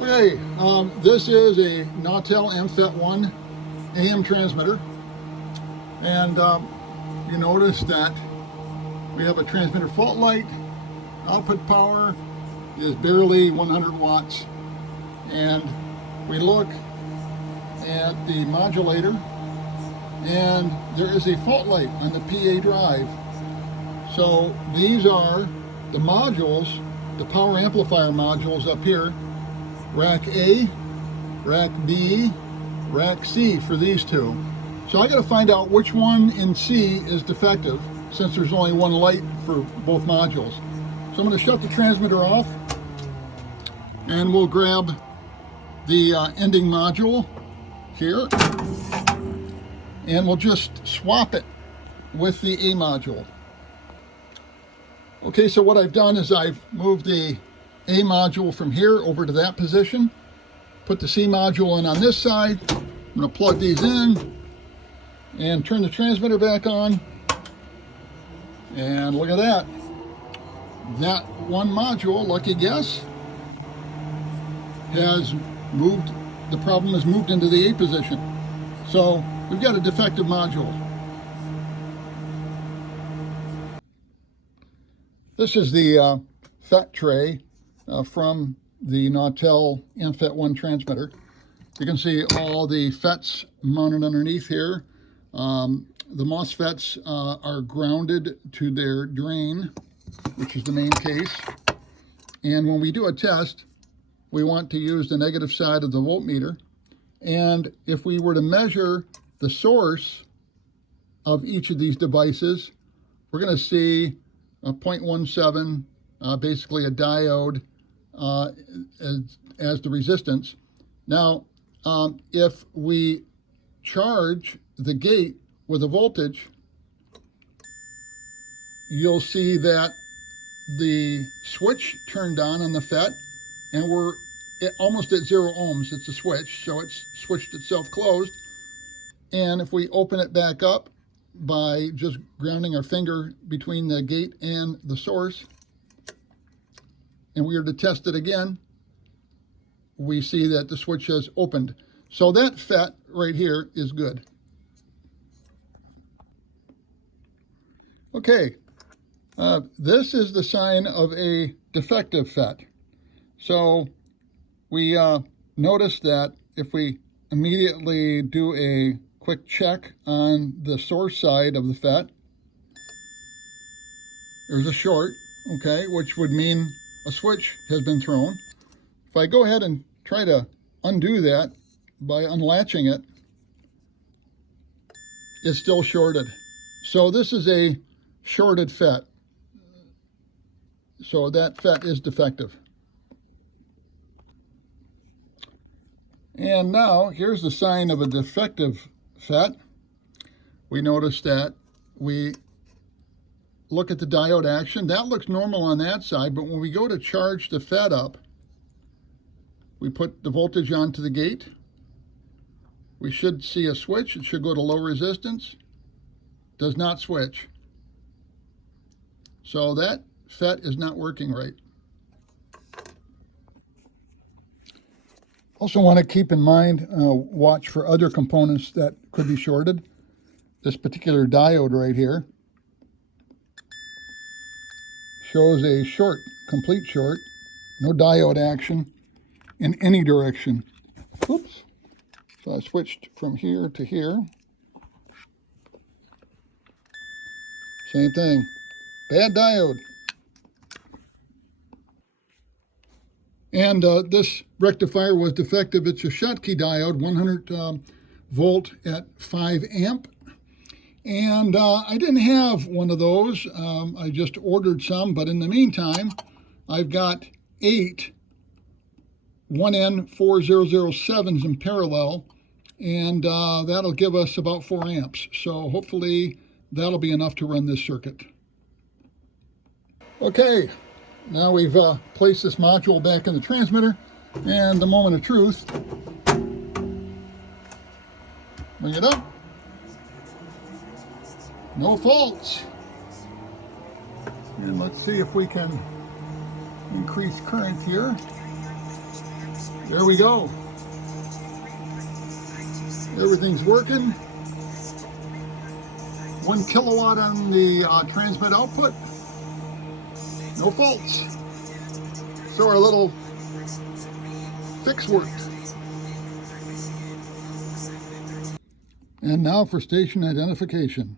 Okay, this is a Nautel AmpFet 1 AM transmitter, and you notice that we have a transmitter fault light. Output power is barely 100 watts, and we look at the modulator, and there is a fault light on the PA drive. So these are the modules, the power amplifier modules up here. Rack A, Rack B, Rack C for these two. So I got to find out which one in C is defective, since there's only one light for both modules. So I'm going to shut the transmitter off, and we'll grab the ending module here, and we'll just swap it with the A module. Okay, so what I've done is I've moved the A module from here over to that position, put the C module in on this side. I'm going to plug these in and turn the transmitter back on, and look at that. That one module, lucky guess, has moved, the problem has moved into the A position. So we've got a defective module. This is the FET tray from the Nautel AmpFet 1 transmitter. You can see all the FETs mounted underneath here. The MosFets are grounded to their drain, which is the main case. And when we do a test, we want to use the negative side of the voltmeter. And if we were to measure the source of each of these devices, we're going to see a 0.17, basically a diode as the resistance. Now, if we charge the gate with a voltage, you'll see that the switch turned on the FET, and we're almost at 0 ohms. It's a switch, so it's switched itself closed. And if we open it back up by just grounding our finger between the gate and the source, and we are to test it again, we see that the switch has opened. So that FET right here is good. Okay, this is the sign of a defective FET. So we notice that if we immediately do a quick check on the source side of the FET, there's a short, okay, which would mean a switch has been thrown. If I go ahead and try to undo that by unlatching it, it's still shorted. So this is a shorted FET. So that FET is defective. And now here's the sign of a defective FET. We notice that we look at the diode action. That looks normal on that side, but when we go to charge the FET up, we put the voltage onto the gate. We should see a switch. It should go to low resistance. Does not switch. So that FET is not working right. Also want to keep in mind, watch for other components that could be shorted. This particular diode right here shows a short, complete short, no diode action in any direction. Oops. So I switched from here to here. Same thing. Bad diode. And this rectifier was defective. It's a Schottky diode, 100 volt at 5 amp. And I didn't have one of those. I just ordered some, but in the meantime, I've got 8 1N4007s in parallel, and that'll give us about 4 amps. So hopefully that'll be enough to run this circuit. Okay, now we've placed this module back in the transmitter, and the moment of truth. Bring it up. No faults. And let's see if we can increase current here. There we go. Everything's working. 1 kilowatt on the transmit output. No faults. So our little fix worked. And now for station identification.